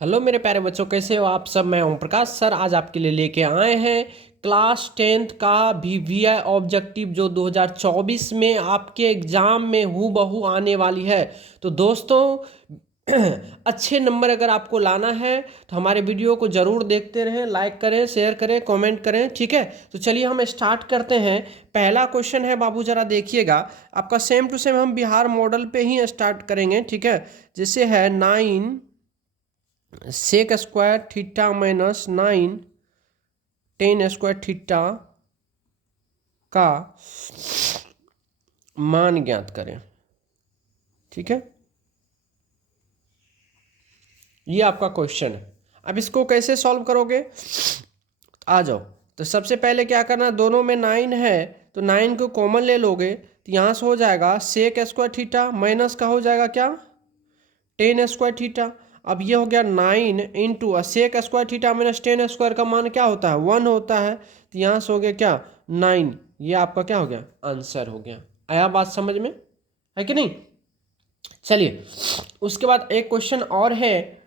Hello मेरे प्यारे बच्चों, कैसे हो आप सब। मैं ओम प्रकाश सर आज आपके लिए लेके आए हैं क्लास 10th का VVI ऑब्जेक्टिव जो 2024 में आपके एग्जाम में हूबहू आने वाली है। तो दोस्तों अच्छे नंबर अगर आपको लाना है तो हमारे वीडियो को ज़रूर देखते रहें, लाइक करें, शेयर करें, कमेंट करें। ठीक है, तो चलिए हम स्टार्ट करते हैं। पहला क्वेश्चन है बाबू, ज़रा देखिएगा। आपका सेम टू सेम हम बिहार मॉडल पे ही स्टार्ट करेंगे। ठीक है, जैसे है 9 sec square theta minus 9 ten square theta का मान ज्ञात करें। ठीक है, ये आपका क्वेश्चन है। अब इसको कैसे सॉल्व करोगे, आ जाओ। तो सबसे पहले क्या करना, दोनों में 9 है तो 9 को कॉमन ले लोगे तो यहाँ से हो जाएगा सेक स्क्वायर थीटा माइनस का हो जाएगा क्या, टेन स्क्वायर थीटा। अब ये हो गया 9 into sec square theta minus ten square का मान क्या होता है, 1 होता है। तो यहाँ से हो गया क्या, 9। ये आपका क्या हो गया, आंसर हो गया। आया बात समझ में, है कि नहीं। चलिए उसके बाद एक क्वेश्चन और है।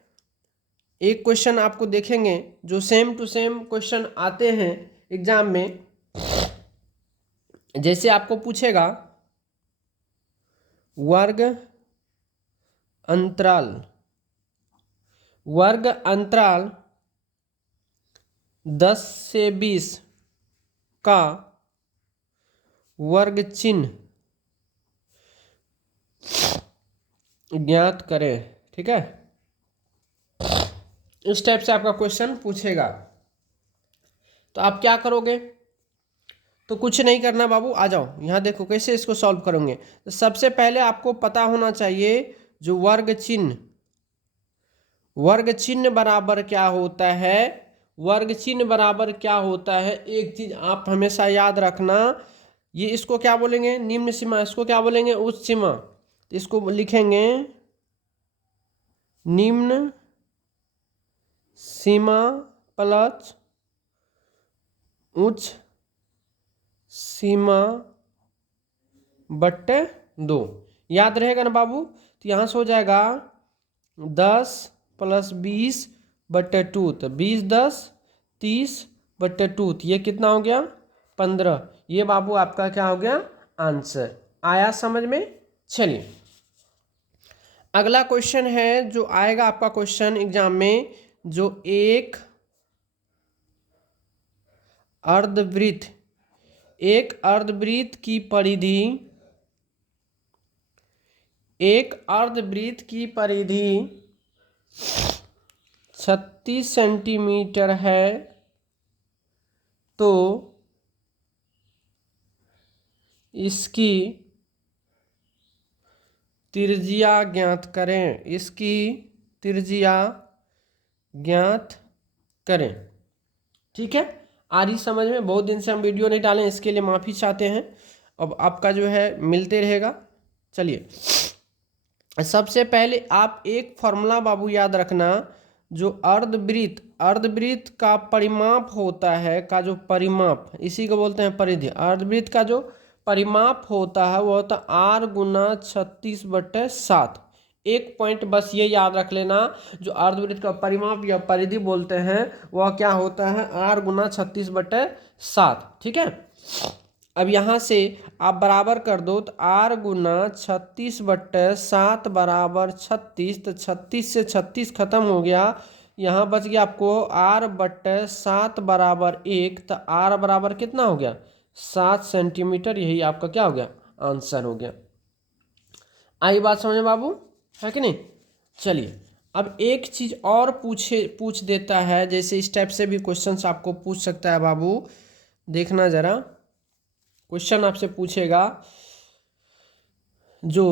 एक क्वेश्चन आपको देखेंगे जो सेम टू सेम क्वेश्चन आते हैं एग्जाम में। जैसे आपको पूछेगा वर्ग अंतराल, वर्ग अंतराल 10 से 20 का वर्ग चिन्ह ज्ञात करें। ठीक है, इस टाइप से आपका क्वेश्चन पूछेगा तो आप क्या करोगे। तो कुछ नहीं करना बाबू, आ जाओ यहाँ देखो कैसे इसको सॉल्व करोगे। तो सबसे पहले आपको पता होना चाहिए जो वर्ग चिन्ह, वर्ग चिन्ह बराबर क्या होता है, वर्ग चिन्ह बराबर क्या होता है। एक चीज आप हमेशा याद रखना, ये इसको क्या बोलेंगे, निम्न सीमा, इसको क्या बोलेंगे, उच्च सीमा। तो इसको लिखेंगे निम्न सीमा प्लस उच्च सीमा बट्टे 2, याद रहेगा ना बाबू। तो यहाँ से हो जाएगा 10 प्लस 20 बट्टे 2, तो 20 10 30 बट्टे 2, तो ये कितना हो गया, 15। ये बाबू आपका क्या हो गया, आंसर। आया समझ में। चलिए अगला क्वेश्चन है जो आएगा आपका क्वेश्चन एग्जाम में, जो एक अर्धवृत्त, एक अर्धवृत्त की परिधि, एक अर्धवृत्त की परिधि 36 सेंटीमीटर है तो इसकी त्रिज्या ज्ञात करें, इसकी त्रिज्या ज्ञात करें। ठीक है, आ रही समझ में। बहुत दिन से हम वीडियो नहीं डालें, इसके लिए माफ़ी चाहते हैं। अब आपका जो है मिलते रहेगा। चलिए सबसे पहले आप एक फॉर्मूला बाबू याद रखना, जो अर्धवृत्त, अर्धवृत्त का परिमाप होता है, का जो परिमाप, इसी को बोलते हैं परिधि। अर्धवृत्त का जो परिमाप होता है वो होता है R गुना 36/7। एक पॉइंट बस ये याद रख लेना, जो अर्धवृत्त का परिमाप या परिधि बोलते हैं वह क्या होता है, R गुना 36/7। ठीक है, अब यहाँ से आप बराबर कर दो तो R गुना 36/7 बराबर 36, तो 36 से 36 खत्म हो गया। यहाँ बच गया आपको R/7 बराबर 1, तो R बराबर कितना हो गया, 7 सेंटीमीटर। यही आपका क्या हो गया, आंसर हो गया। आई बात समझ में बाबू, है कि नहीं। चलिए अब एक चीज़ और पूछ देता है, जैसे इस टाइप से भी क्वेश्चंस आपको पूछ सकता है बाबू। देखना ज़रा, क्वेश्चन आपसे पूछेगा जो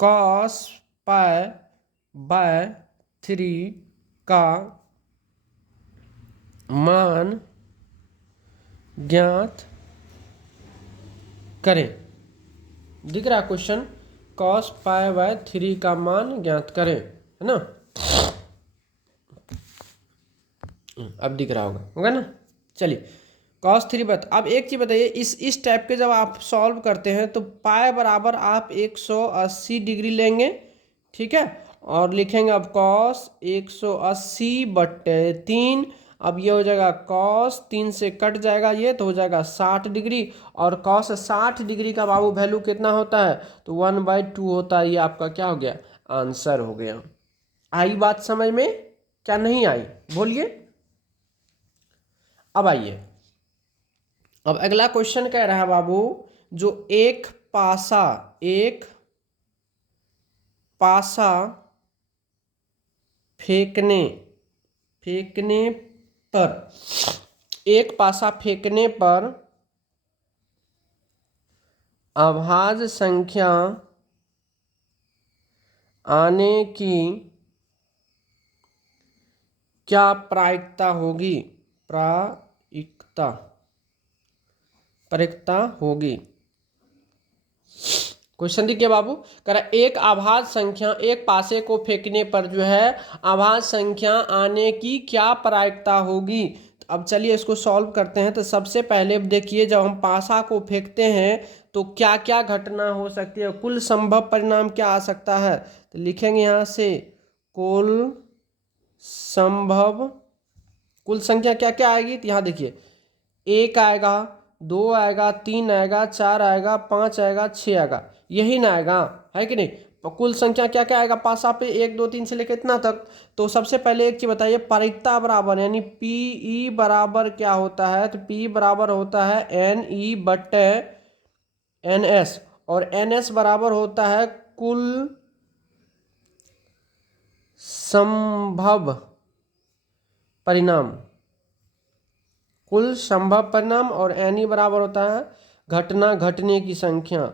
cos π/3 का मान ज्ञात करें। दिख रहा क्वेश्चन, cos π/3 का मान ज्ञात करें, है ना। अब दिख रहा होगा ना। चलिए cos 3 बत, अब एक चीज़ बताइए, इस टाइप के जब आप सॉल्व करते हैं तो पाई बराबर आप 180 डिग्री लेंगे ठीक है। और लिखेंगे अब कॉस 180/3। अब ये हो जाएगा कॉस 3 से कट जाएगा ये तो हो जाएगा 60 डिग्री। और कॉस 60 डिग्री का बाबू वैल्यू कितना होता है तो 1/2 होता है। ये आपका क्या हो गया आंसर हो गया। आई बात समझ में क्या नहीं आई बोलिए। अब आइए, अब अगला क्वेश्चन कह रहा है बाबू जो एक पासा फेंकने पर एक पासा फेंकने पर अभाज्य संख्या आने की क्या प्रायिकता होगी प्रायिकता होगी। क्वेश्चन देखिए बाबू, कह रहा एक अभाज्य संख्या एक पासे को फेंकने पर जो है अभाज्य संख्या आने की क्या प्रायिकता होगी। अब चलिए इसको सॉल्व करते हैं। तो सबसे पहले देखिए जब हम पासा को फेंकते हैं तो क्या क्या घटना हो सकती है, कुल संभव परिणाम क्या आ सकता है। तो लिखेंगे यहाँ से कुल संख्या क्या क्या आएगी। तो यहाँ देखिए 1 आएगा, 2 आएगा, 3 आएगा, 4 आएगा, 5 आएगा, 6 आएगा, यही ना आएगा है कि नहीं। तो कुल संख्या क्या क्या आएगा पासा पे 1 2 3 से लेकर इतना तक। तो सबसे पहले एक चीज बताइए प्रायिकता बराबर यानी पी ई बराबर क्या होता है। तो पी बराबर होता है NE/NS और NS बराबर होता है कुल संभव परिणाम और NE बराबर होता है घटना घटने की संख्या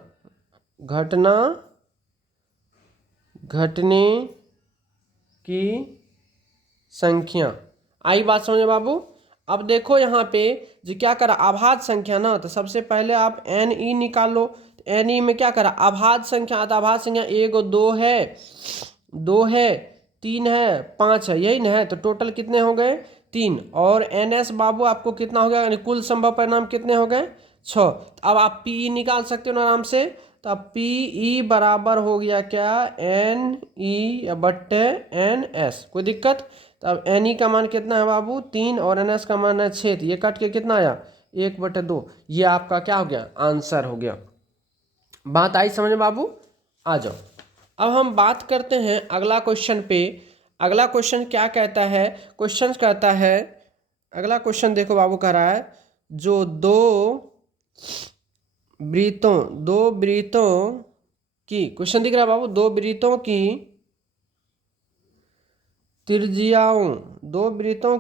आई बात समझे बाबू। अब देखो यहाँ पे जो क्या करा अभाज्य संख्या ना, तो सबसे पहले आप NE निकालो। NE में क्या करा अभाज्य संख्या, तो अभाज्य संख्या 1 2 है, 2 है, 3 है, 5 है, यही ना है। तो टोटल कितने हो गए 3। और NS बाबू आपको कितना हो गया यानी कुल संभव परिणाम कितने हो गए 6। अब आप PE निकाल सकते हो ना आराम से। तो अब PE बराबर हो गया क्या NE/NS, कोई दिक्कत। तो अब NE का मान कितना है बाबू 3 और NS का मान है 6। तो ये कट के कितना आया 1/2। ये आपका क्या हो गया आंसर हो गया। बात आई समझ में बाबू। आ जाओ अब हम बात करते हैं अगला क्वेश्चन पे। अगला क्वेश्चन क्या कहता है, क्वेश्चन कहता है अगला क्वेश्चन देखो बाबू कह रहा है जो दो वृत्तों की, क्वेश्चन दिख रहा है बाबू, दो वृत्तों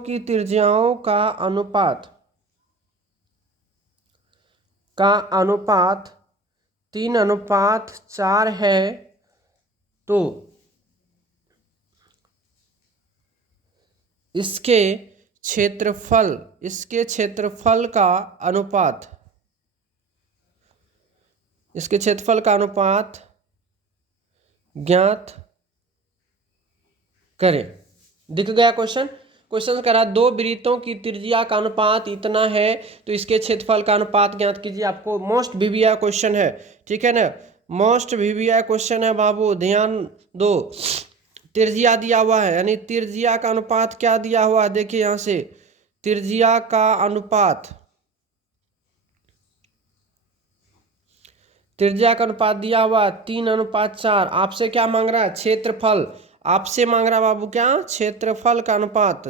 की त्रिज्याओं का अनुपात 3:4 है। तो इसके क्षेत्रफल का अनुपात ज्ञात करें। दिख गया क्वेश्चन कह रहा है दो वृत्तों की त्रिज्या का अनुपात इतना है तो इसके क्षेत्रफल का अनुपात ज्ञात कीजिए। आपको मोस्ट वीवीआई क्वेश्चन है, ठीक है ना, मोस्ट वीवीआई क्वेश्चन है बाबू, ध्यान दो। त्रिज्या दिया हुआ है यानी त्रिज्या का अनुपात क्या दिया हुआ है, देखिए यहां से त्रिज्या का अनुपात दिया हुआ 3:4। आपसे क्या मांग रहा है क्षेत्रफल, आपसे मांग रहा बाबू क्या क्षेत्रफल का अनुपात,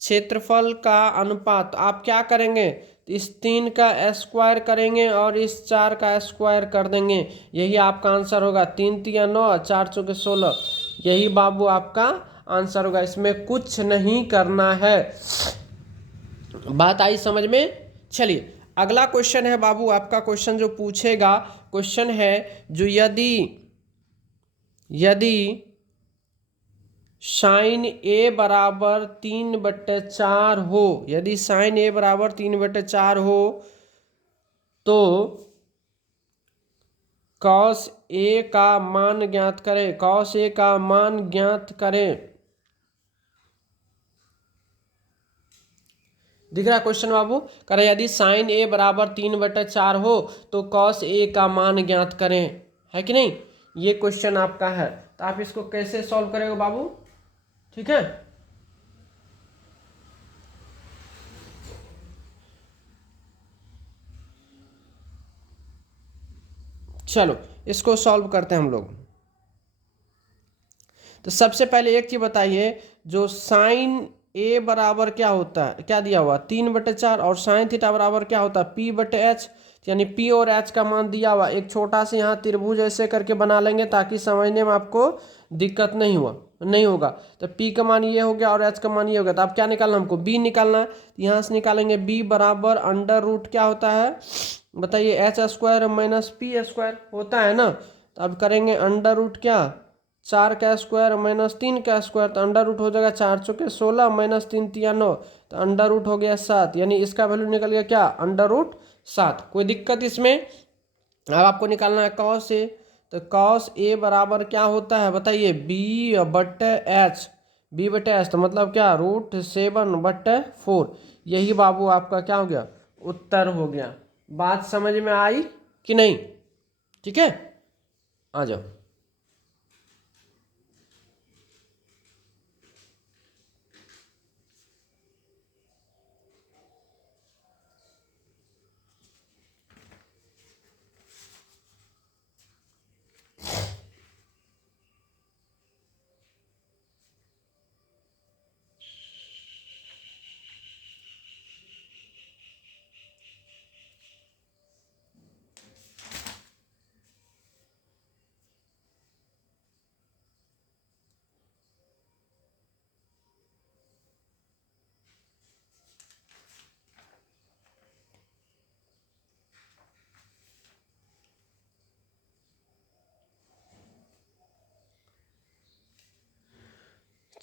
क्षेत्रफल का अनुपात। आप क्या करेंगे इस 3 का स्क्वायर करेंगे और इस 4 का स्क्वायर कर देंगे, यही आपका आंसर होगा। 3 3 9 4 4 16, यही बाबू आपका आंसर होगा। इसमें कुछ नहीं करना है। बात आई समझ में। चलिए अगला क्वेश्चन है बाबू आपका, क्वेश्चन जो पूछेगा क्वेश्चन है जो यदि साइन A बराबर 3/4 हो, यदि साइन A बराबर 3/4 हो तो कॉस A का मान ज्ञात करें। दिख रहा है क्वेश्चन बाबू, कह रहे यदि साइन A बराबर 3/4 हो तो कॉस A का मान ज्ञात करें, है कि नहीं। ये क्वेश्चन आपका है। तो आप इसको कैसे सॉल्व करेंगे बाबू, ठीक है। चलो इसको सॉल्व करते हैं हम लोग। तो सबसे पहले एक चीज बताइए, जो साइन ए बराबर क्या होता है, क्या दिया हुआ 3/4, और साइन थीटा बराबर क्या होता है P/H, यानी P और H का मान दिया हुआ। एक छोटा सा यहाँ त्रिभुज ऐसे करके बना लेंगे ताकि समझने में आपको दिक्कत नहीं होगा। तो P का मान ये हो गया और H का मान ये हो गया। तो अब क्या निकालना हमको, B निकालना है। तो यहाँ से निकालेंगे B बराबर अंडर रूट क्या होता है बताइए, H² - P² होता है ना। तो अब करेंगे अंडर रूट क्या 4 का स्क्वायर -3 का स्क्वायर, तो अंडर रूट हो जाएगा 4 चौके 16 -3 तिया 9, तो अंडर रूट हो गया 7, यानी इसका वैल्यू निकल गया क्या अंडर रूट 7। कोई दिक्कत इसमें। अब आपको निकालना है कॉस ए। तो कॉस ए बराबर क्या होता है बताइए B/H। B/H तो मतलब क्या √7/4। यही बाबू आपका क्या हो गया उत्तर हो गया। बात समझ में आई कि नहीं, ठीक है, आ जाओ।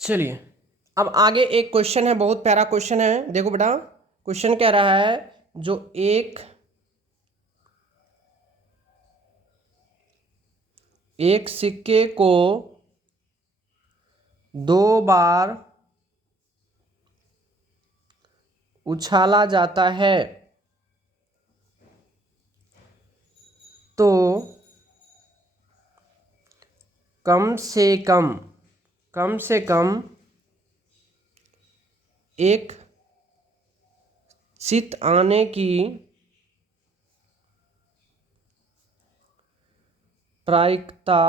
चलिए अब आगे एक क्वेश्चन है, बहुत प्यारा क्वेश्चन है। देखो बेटा, क्वेश्चन कह रहा है जो एक सिक्के को 2 बार उछाला जाता है तो कम से कम एक चित आने की प्रायिकता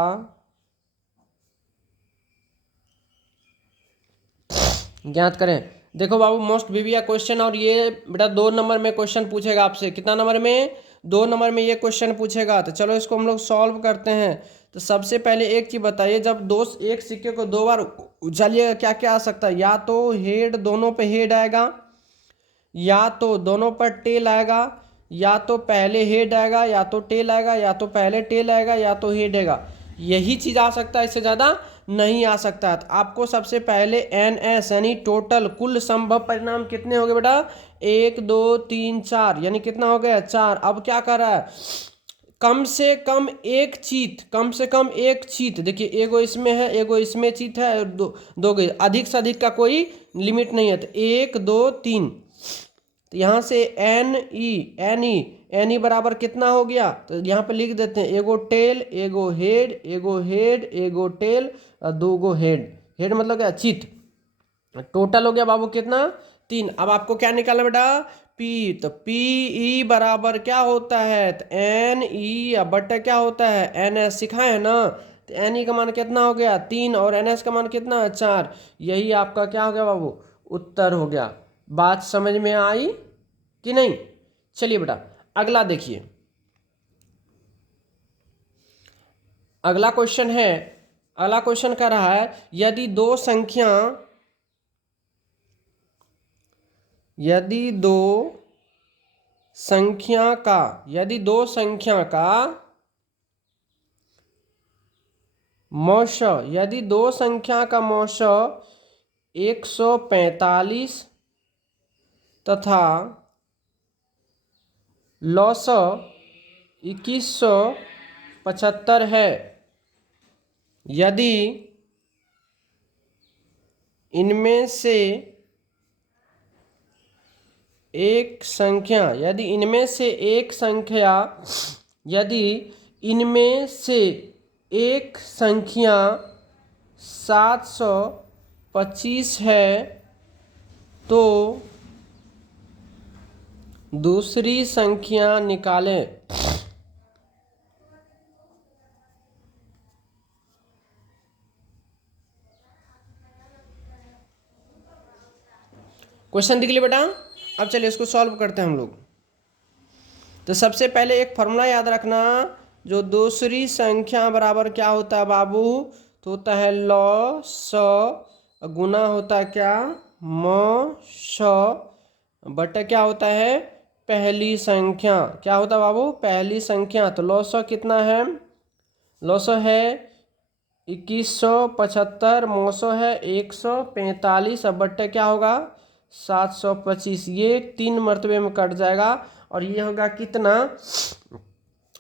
ज्ञात करें। देखो बाबू, मोस्ट बीबिया क्वेश्चन, और ये बेटा 2 नंबर में क्वेश्चन पूछेगा आपसे। कितना नंबर में 2 नंबर में ये क्वेश्चन पूछेगा। तो चलो इसको हम लोग सॉल्व करते हैं। तो सबसे पहले एक चीज बताइए, जब एक सिक्के को 2 बार उछालिएगा क्या क्या आ सकता है, या तो हेड, दोनों पे हेड आएगा, या तो दोनों पर टेल आएगा, या तो पहले हेड आएगा या तो टेल आएगा, या तो पहले टेल आएगा या तो हेड आएगा। यही चीज़ आ सकता है, इससे ज़्यादा नहीं आ सकता। तो आपको सबसे पहले NS यानी टोटल कुल संभव परिणाम कितने हो गए बेटा 1 2 3 4, यानी कितना हो गया 4। अब क्या कर रहा है, कम से कम एक चीत, देखिए एगो इसमें है एगो इसमें चीत है, और दो गई, अधिक से अधिक का कोई लिमिट नहीं है। तो 1 2 3, तो यहाँ से एन ई बराबर कितना हो गया, तो यहाँ पे लिख देते हैं एगो टेल एगो हेड एगो टेल और 2 गो हेड मतलब क्या चित। टोटल हो गया बाबू कितना 3। अब आपको क्या निकालना बेटा P, तो PE बराबर क्या होता है, तो NE बटा क्या होता है NS, सिखाए है ना। तो NE का मान कितना हो गया 3 और NS का मान कितना 4। यही आपका क्या हो गया बाबू उत्तर हो गया। बात समझ में आई कि नहीं। चलिए बेटा अगला देखिए, अगला क्वेश्चन है। अगला क्वेश्चन कह रहा है यदि दो संख्या का मौश 145 तथा लॉस 2175 है, यदि इनमें से एक संख्या एक संख्या 725 है तो दूसरी संख्या निकालें। क्वेश्चन दिख लिया बेटा। अब चलिए इसको सॉल्व करते हैं हम लोग। तो सबसे पहले एक फॉर्मूला याद रखना, जो दूसरी संख्या बराबर क्या होता है बाबू, तो होता है लॉ स गुना होता है क्या, म श बटा क्या होता है, पहली संख्या। क्या होता है बाबू, पहली संख्या। तो लॉ स कितना है, लॉ स है 2175, मौसो है 145, अब बट्टे क्या होगा 725। ये 3 मरतबे में कट जाएगा और ये होगा कितना,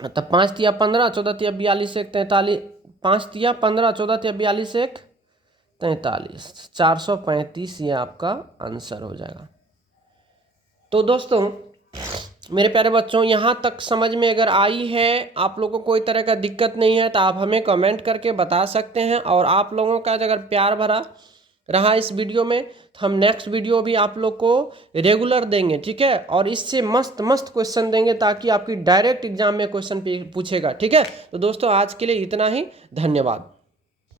तो 5 तिया 15, 14 तिया 42, 1 43, 5 तिया 15, 14 तिया 42, 1 43, 435 ये आपका आंसर हो जाएगा। तो दोस्तों मेरे प्यारे बच्चों, यहाँ तक समझ में अगर आई है, आप लोगों को कोई तरह का दिक्कत नहीं है तो आप हमें कमेंट करके बता सकते हैं। और आप लोगों का अगर प्यार भरा रहा इस वीडियो में तो हम नेक्स्ट वीडियो भी आप लोग को रेगुलर देंगे, ठीक है। और इससे मस्त मस्त क्वेश्चन देंगे ताकि आपकी डायरेक्ट एग्जाम में क्वेश्चन पूछेगा, ठीक है। तो दोस्तों आज के लिए इतना ही, धन्यवाद।